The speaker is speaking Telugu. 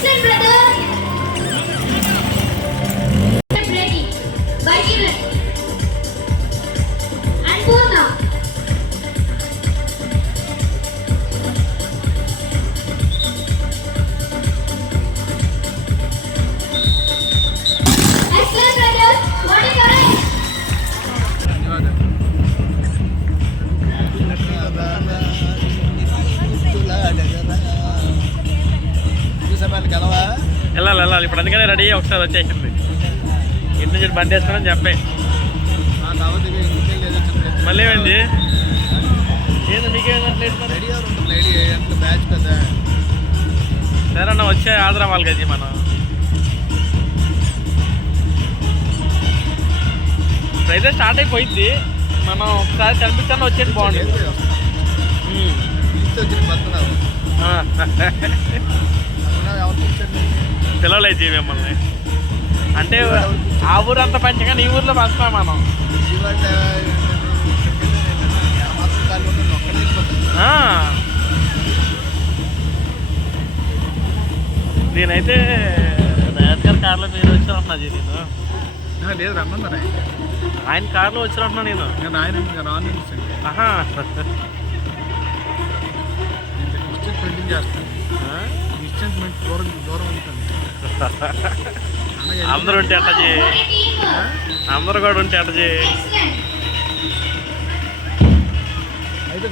Sempre é ఇప్పుడు అందుకనే రెడీ అయ్యి ఒకసారి వచ్చేసింది. ఇంటి నుంచి బండి వేసుకుని చెప్పే. మళ్ళీ ఏంది అంటే బ్యాచ్ కదా సరే అన్న వచ్చే ఆదరా వాళ్ళకి అది మనం. ఇప్పుడైతే స్టార్ట్ అయిపోయింది. మనం ఒకసారి కనిపించాలని వచ్చేది బాగుండేది జీ మిమ్మల్ని. అంటే ఆ ఊరు అంత పంచగా నీ ఊర్లో పంచుతాం మనం. నేనైతే రేట్ గారి కార్లో మీరు వచ్చినట్టున్నా జీ నేను. లేదు రమ్మన్నారు ఆయన. కార్లో వచ్చినట్టున్నా నేను. నేను ఆయన రాను ఆహా. మెయింటైన్ చేస్తాను. దూరం దూరం ఉంటుంది అనగా అందరూ ఉంటే అట్ట చే ఆ? అందరూ కూడా ఉంటే అట్ట చే అయితే